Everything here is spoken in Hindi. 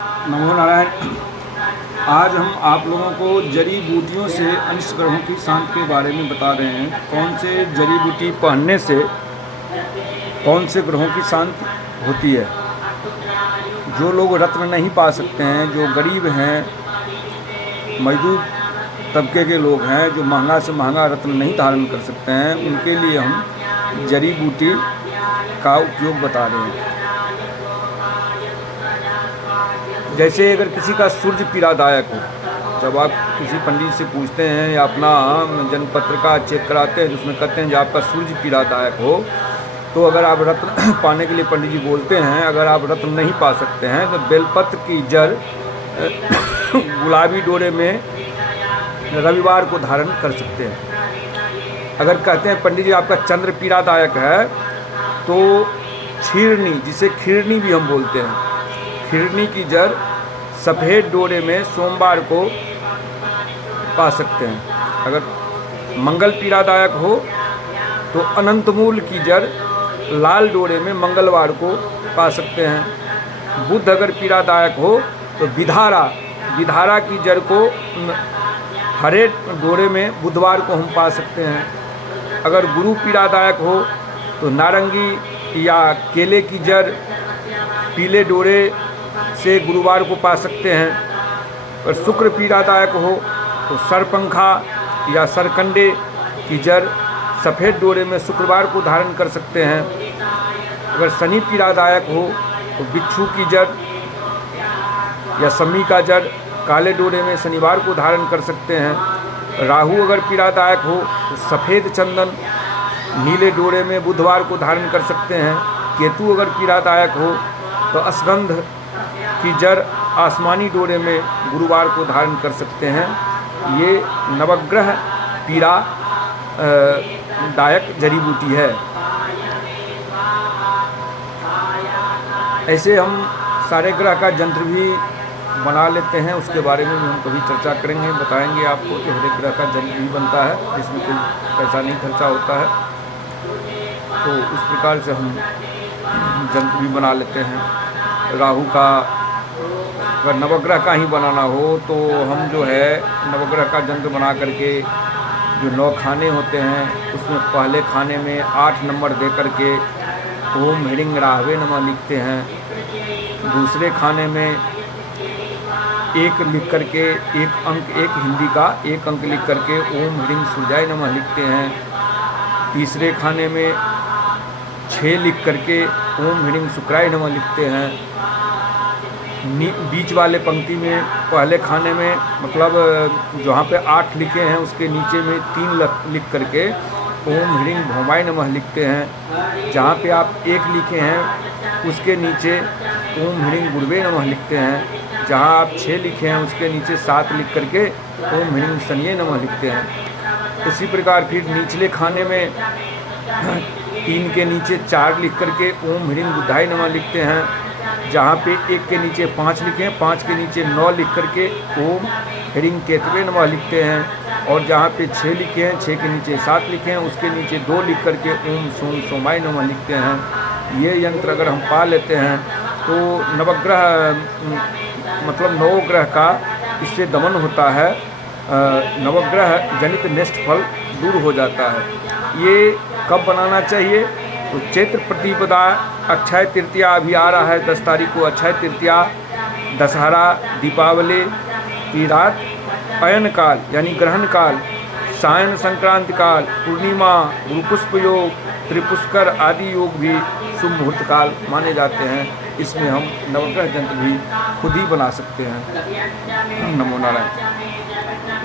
नमो नारायण। आज हम आप लोगों को जड़ी बूटियों से अनिष्ट ग्रहों की शांति के बारे में बता रहे हैं। कौन से जड़ी बूटी पहनने से कौन से ग्रहों की शांति होती है। जो लोग रत्न नहीं पा सकते हैं, जो गरीब हैं, मजदूर तबके के लोग हैं, जो महंगा से महंगा रत्न नहीं धारण कर सकते हैं, उनके लिए हम जड़ी बूटी का उपयोग बता रहे हैं। जैसे अगर किसी का सूर्य पीड़ादायक हो, जब आप किसी पंडित से पूछते हैं या अपना जन्म पत्र का चेक कराते हैं, जिसमें कहते हैं जब आपका सूर्य पीड़ादायक हो, तो अगर आप रत्न पाने के लिए पंडित जी बोलते हैं, अगर आप रत्न नहीं पा सकते हैं तो बेलपत्र की जड़ गुलाबी डोरे में रविवार को धारण कर सकते हैं। अगर कहते हैं पंडित जी आपका चंद्र पीड़ादायक है, तो खीरनी, जिसे खीरनी भी हम बोलते हैं, खीरनी की जड़ सफ़ेद डोरे में सोमवार को पा सकते हैं। अगर मंगल पीड़ादायक हो तो अनंतमूल की जड़ लाल डोरे में मंगलवार को पा सकते हैं। बुध अगर पीड़ादायक हो तो विधारा की जड़ को हरे डोरे में बुधवार को हम पा सकते हैं। अगर गुरु पीड़ादायक हो तो नारंगी या केले की जड़ पीले डोरे से गुरुवार को पा सकते हैं। अगर शुक्र पीड़ादायक हो तो सरपंखा या सरकंडे की जड़ सफ़ेद डोरे में शुक्रवार को धारण कर सकते हैं। अगर शनि पीड़ादायक हो तो बिच्छू की जड़ या सम्मी का जड़ काले डोरे में शनिवार को धारण कर सकते हैं। राहु अगर पीड़ादायक हो तो सफ़ेद चंदन नीले डोरे में बुधवार को धारण कर सकते हैं। केतु अगर पीड़ादायक हो तो अश्वगंध की जड़ आसमानी डोरे में गुरुवार को धारण कर सकते हैं। ये नवग्रह पीड़ा दायक जड़ी बूटी है। ऐसे हम सारे ग्रह का यंत्र भी बना लेते हैं, उसके बारे में भी हम कभी चर्चा करेंगे, बताएंगे आपको। जो हर एक ग्रह का यंत्र भी बनता है, जिसमें कोई पैसा नहीं खर्चा होता है, तो उस प्रकार से हम यंत्र भी बना लेते हैं। राहु का अगर नवग्रह का ही बनाना हो तो हम जो है नवग्रह का यंत्र बना करके जो 9 खाने होते हैं, उसमें पहले खाने में 8 नंबर दे करके ओम ह्रीं राहवे नमः लिखते हैं। दूसरे खाने में 1 लिख करके 1 अंक, 1 हिंदी का 1 अंक लिख करके ओम ह्रीं सूर्याय नमः लिखते हैं। तीसरे खाने में 6 लिख करके ओम ह्रीं शुक्राय नमः लिखते हैं। बीच वाले पंक्ति में पहले खाने में मतलब जहाँ पे 8 लिखे हैं उसके नीचे में 3 लिख करके ओम ह्रीं भौमाय नमः लिखते हैं। जहाँ पे आप 1 लिखे हैं उसके नीचे ओम ह्रीं गुरुवे नमः लिखते हैं। जहाँ आप 6 लिखे हैं उसके नीचे 7 लिख करके ओम ह्रीं शनिये नमः लिखते हैं। इसी प्रकार फिर निचले खाने में 3 के नीचे 4 लिख करके ओम ह्रीं बुद्धाय नमः लिखते हैं। जहाँ पे 1 के नीचे 5 लिखे हैं, 5 के नीचे 9 लिख करके ओम ह्रीं केतवे नमः लिखते हैं। और जहाँ पे 6 लिखे हैं, 6 के नीचे 7 लिखे हैं, उसके नीचे 2 लिख करके ओम सोम सोमाय नमः लिखते हैं। ये यंत्र अगर हम पा लेते हैं तो नवग्रह मतलब 9 ग्रह का इससे दमन होता है, नवग्रह जनित नष्ट फल दूर हो जाता है। ये कब बनाना चाहिए? तो चैत्र प्रतिपदा अक्षय तृतीया अभी आ रहा है, 10 तारीख को अक्षय तृतीया, दशहरा, दीपावली की रात, अयन काल यानी ग्रहण काल, सायन संक्रांति काल, पूर्णिमा, गुरुपुष्प योग, त्रिपुष्कर आदि योग भी शुभ मुहूर्त काल माने जाते हैं। इसमें हम नवग्रह यंत्र भी खुद ही बना सकते हैं। नमो नारायण।